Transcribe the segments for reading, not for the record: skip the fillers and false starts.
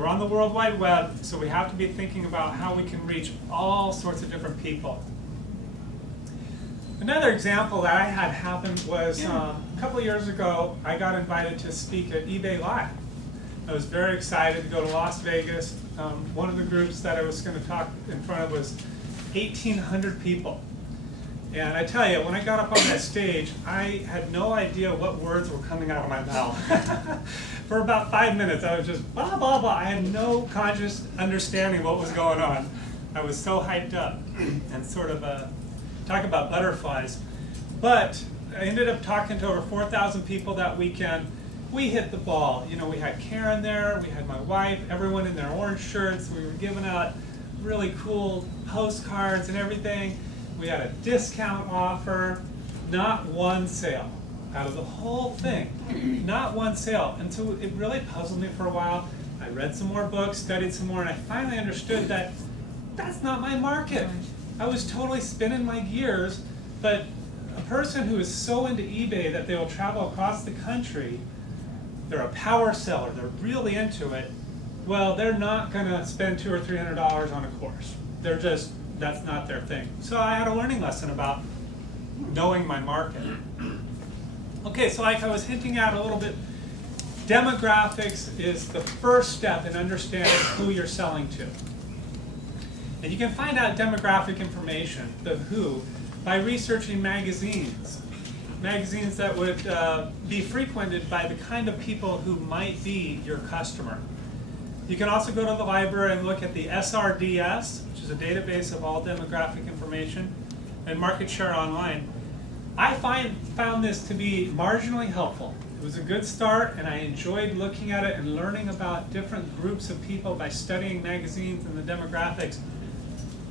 We're on the World Wide Web, so we have to be thinking about how we can reach all sorts of different people. Another example that I had happen was a couple of years ago, I got invited to speak at eBay Live. I was very excited to go to Las Vegas. One of the groups that I was going to talk in front of was 1,800 people. And I tell you, when I got up on that stage, I had no idea what words were coming out of my mouth. For about 5 minutes, I was just blah, blah, blah. I had no conscious understanding of what was going on. I was so hyped up and sort of talk about butterflies. But I ended up talking to over 4,000 people that weekend. We hit the ball. You know, we had Karen there, we had my wife, everyone in their orange shirts. We were giving out really cool postcards and everything. We had a discount offer, not one sale. Out of the whole thing, not one sale. And so it really puzzled me for a while. I read some more books, studied some more, and I finally understood that that's not my market. I was totally spinning my gears, but a person who is so into eBay that they will travel across the country, they're a power seller, they're really into it, well, they're not gonna spend $200 or $300 on a course. They're just, that's not their thing. So I had a learning lesson about knowing my market. Okay, so like I was hinting at a little bit, demographics is the first step in understanding who you're selling to. And you can find out demographic information, the who, by researching magazines. Magazines that would be frequented by the kind of people who might be your customer. You can also go to the library and look at the SRDS, which is a database of all demographic information, and Market Share Online. I found this to be marginally helpful. It was a good start, and I enjoyed looking at it and learning about different groups of people by studying magazines and the demographics.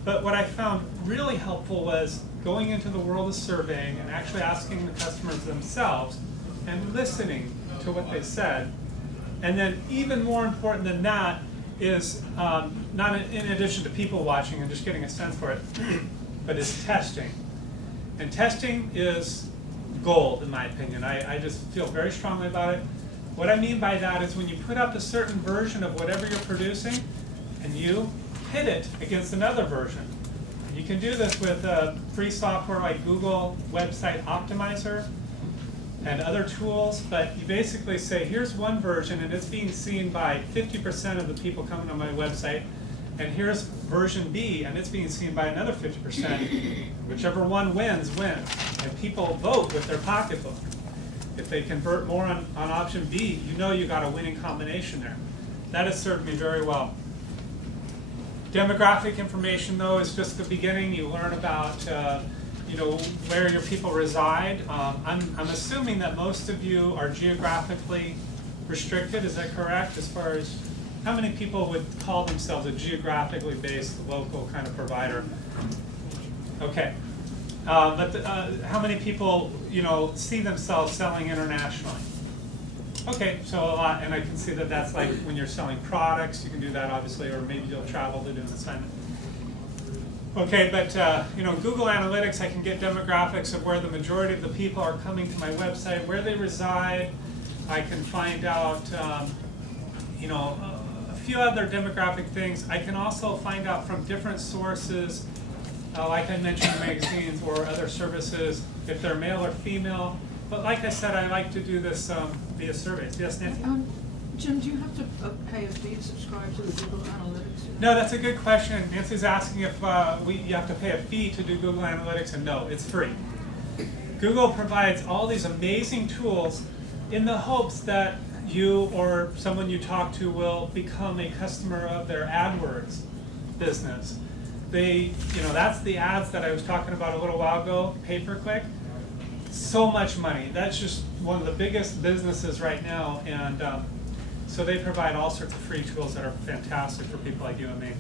But what I found really helpful was going into the world of surveying and actually asking the customers themselves and listening to what they said. And then even more important than that is, not in addition to people watching and just getting a sense for it, but is testing. And testing is gold, in my opinion. I just feel very strongly about it. What I mean by that is when you put up a certain version of whatever you're producing and you hit it against another version. And you can do this with free software like Google Website Optimizer and other tools, but you basically say, here's one version and it's being seen by 50% of the people coming to my website, and here's version B and it's being seen by another 50%. Whichever one wins, wins. And people vote with their pocketbook. If they convert more on option B, you know you got a winning combination there. That has served me very well. Demographic information, though, is just the beginning. You learn about where your people reside. I'm assuming that most of you are geographically restricted. Is that correct? As far as how many people would call themselves a geographically based local kind of provider? Okay. But how many people see themselves selling internationally? Okay, so a lot, and I can see that that's like when you're selling products, you can do that obviously, or maybe you'll travel to do an assignment. Okay, but Google Analytics, I can get demographics of where the majority of the people are coming to my website, where they reside. I can find out, a few other demographic things. I can also find out from different sources, like I mentioned, magazines or other services, if they're male or female. But like I said, I like to do this via surveys. Yes, Nancy? Jim, do you have to pay a fee to subscribe to the Google Analytics? No, that's a good question. Nancy's asking if you have to pay a fee to do Google Analytics, and no, it's free. Google provides all these amazing tools in the hopes that you or someone you talk to will become a customer of their AdWords business. That's the ads that I was talking about a little while ago, pay-per-click. So much money. That's just one of the biggest businesses right now, and so they provide all sorts of free tools that are fantastic for people like you and me.